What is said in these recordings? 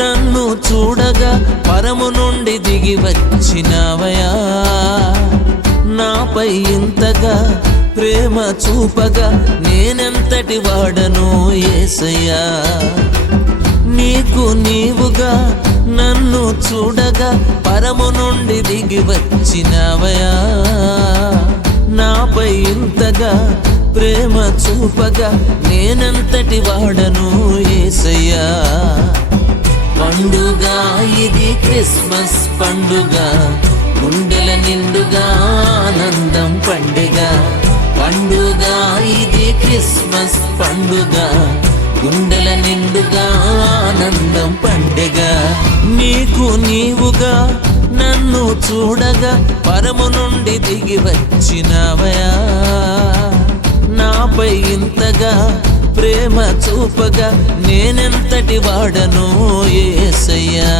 నన్ను చూడగా పరము నుండి దిగి వచ్చినవయా. నాపై ఇంతగా ప్రేమ చూపగా నేనెంతటి వాడను యేసయ్యా. నీకు నీవుగా నన్ను చూడగా పరము నుండి దిగి వచ్చినవయా. నాపై ఇంతగా ప్రేమ చూపగా నేనెంతటి వాడను యేసయ్యా. పండుగ ఇది క్రిస్మస్ పండుగ, గుండెల నిండుగా ఆనందం పండుగ. పండుగ ఇది క్రిస్మస్ పండుగ, గుండెల నిండుగా ఆనందం పండుగ. నీకు నీవుగా నన్ను చూడగా పరము నుండి దిగి వచ్చినవయా. నాపై ఇంతగా ప్రేమ చూపగా నేనెంతటి వాడను యేసయ్యా.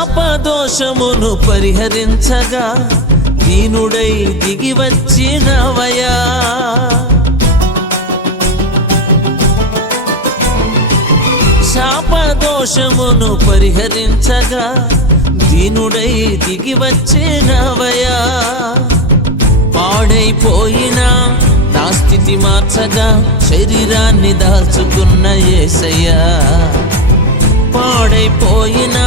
శాపదోషమును పరిహరించగా దీనుడై దిగి వచ్చినవయా. శాపదోషమును పరిహరించగా దీనుడై దిగి వచ్చినవయా. పాడైపోయిన నా స్థితి మార్చగా శరీరాన్ని దాల్చుకున్న యేసయ్యా. పాడైపోయిన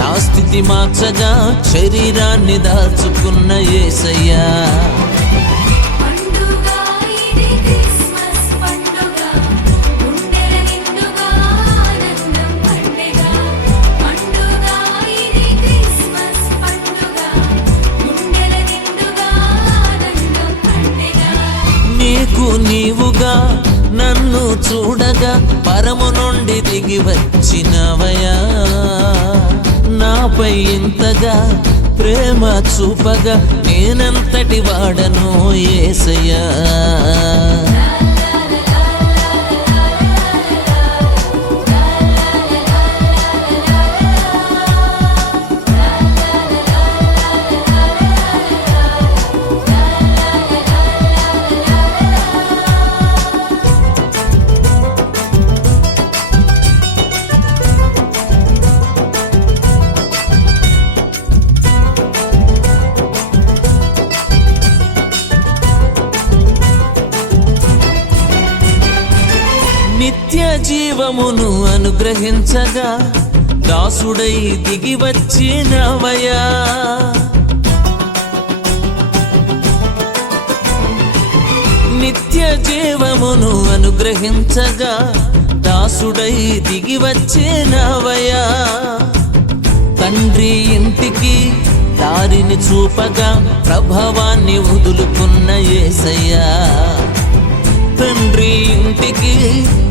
నా స్థితి మార్చగా శరీరాన్ని దాల్చుకున్న యేసయ్యా. నీకు నీవుగా నన్ను చూడగా పరము నుండి దిగి వచ్చినవయా. నాపై ఇంతగా ప్రేమ చూపగా నేనెంతటి వాడను యేసయ్యా. నిత్య జీవమును అనుగ్రహించగా దాసుడై దిగి వచ్చినవయా. నిత్య జీవమును అనుగ్రహించగా దాసుడై దిగి వచ్చినవయా. తండ్రి ఇంటికి దారిని చూపగా ప్రభావాన్ని వదులుకున్న యేసయ్యా. తండ్రి ఇంటికి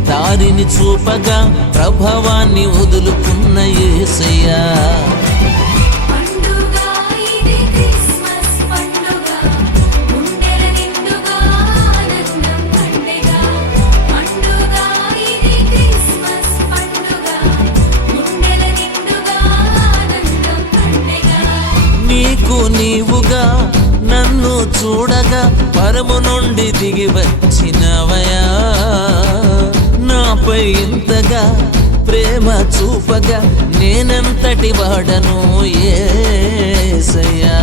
దారిని చూపగా ప్రభావాన్ని వదులుకున్న యేసయ్యా. నీకు నీవుగా నన్ను చూడగా పరము నుండి దిగి వచ్చినవయా. నాపై ఇంతగా ప్రేమ చూపగా నేనెంతటి వాడను యేసయ్యా.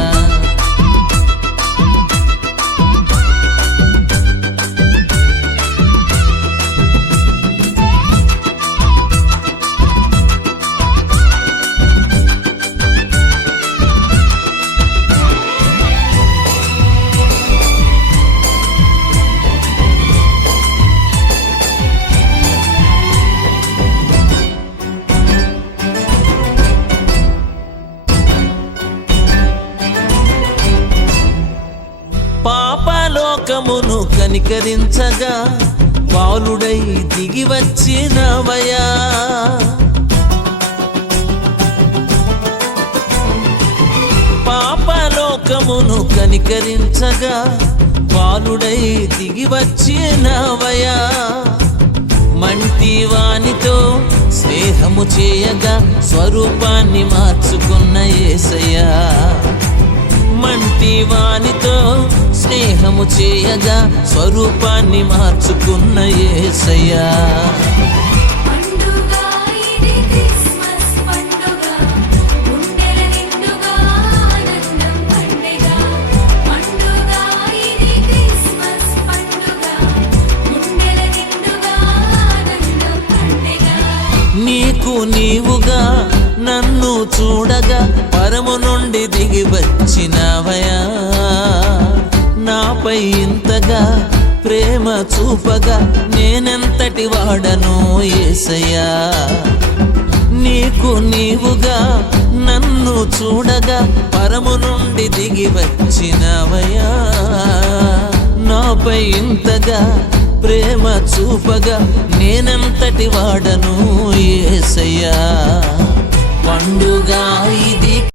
పాపలోకమును కనికరించగా బాలుడై దిగి వచ్చినవయా. పాపలోకమును కనికరించగా బాలుడై దిగి వచ్చినవయా. మంటి వానితో స్నేహము చేయగా స్వరూపాన్ని మార్చుకున్న యేసయ్యా. మంటి వానితో స్నేహము చేయగా స్వరూపాన్ని మార్చుకున్న యేసయ్యా. నీకు నీవుగా నన్ను చూడగా పరము నుండి దిగి వచ్చినవయా. నాపై ఇంతగా ప్రేమ చూపగా నేనెంతటి వాడను యేసయ్యా. నీకు నీవుగా నన్ను చూడగా పరము నుండి దిగి వచ్చినవయా. నాపై ఇంతగా ప్రేమ చూపగా నేనెంతటి వాడను యేసయ్యా. పండుగ ఇది